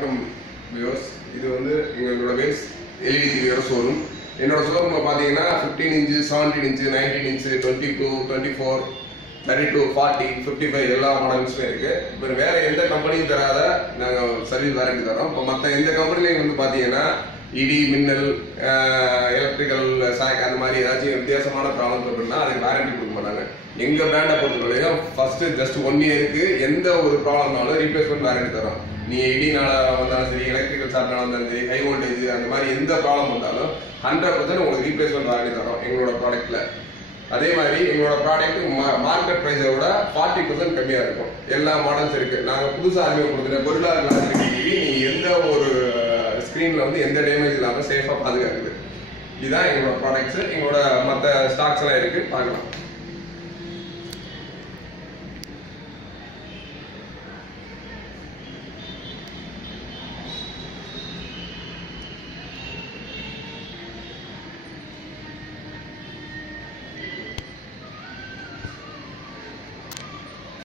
வணக்கம் வியூஸ் இது வந்து எங்களோட வேஸ் எல்இடி டிவியோட ஷோரூம் என்னோட ஷோரூமில் பார்த்தீங்கன்னா fifteen inch seventeen inch nineteen inch twenty two twenty four thirty two forty fifty five எல்லா மாடல்ஸும் இருக்கு. இப்போ வேற எந்த கம்பெனியும் தராத நாங்கள் சர்வீஸ் வேலைக்கு தரோம் இப்போ மற்ற எந்த கம்பெனிலையும் வந்து பார்த்தீங்கன்னா இடி மின்னல் எலக்ட்ரிக்கல் சாக் அந்த மாதிரி ஏதாச்சும் வித்தியாசமான ப்ராப்ளம் அப்படின்னா அதுக்கு வாரண்டி கொடுக்க மாட்டாங்க. எங்க பிராண்டை பொறுத்தவரையும் ஃபர்ஸ்ட் ஜஸ்ட் ஒன் இயருக்கு எந்த ஒரு ப்ராப்ளம்னாலும் ரீப்ளேஸ்மெண்ட் வாரண்டி தரோம். நீ இடினால வந்தாலும் சரி எலக்ட்ரிக்கல் ஷார்ட்னால வந்தாலும் சரி ஹை வோல்டேஜ் அந்த மாதிரி எந்த ப்ராப்ளம் வந்தாலும் ஹண்ட்ரட் பர்சன்ட் உங்களுக்கு ரீப்ளேஸ்மெண்ட் வாரண்டி தரோம் எங்களோட ப்ராடக்ட்ல அதே மாதிரி எங்களோட ப்ராடக்ட் மார்க்கெட் ப்ரைஸை விட ஃபார்ட்டி பர்சன்ட் கம்மியாக இருக்கும். எல்லா மாடல்ஸ் இருக்கு. நாங்கள் புதுசாக அறிமுகப்படுத்தின பொருளா கிளாஸ் டிவி நீ எந்த ஒரு ஸ்க்ரீனில் வந்து எந்த டேமேஜ் இல்லாமல் சேஃபாக பாதுகாக்குது. இதுதான் எங்களோட ப்ராடக்ட்ஸ் எங்களோட மற்ற ஸ்டாக்ஸ் எல்லாம் இருக்கு. பார்க்கலாம்.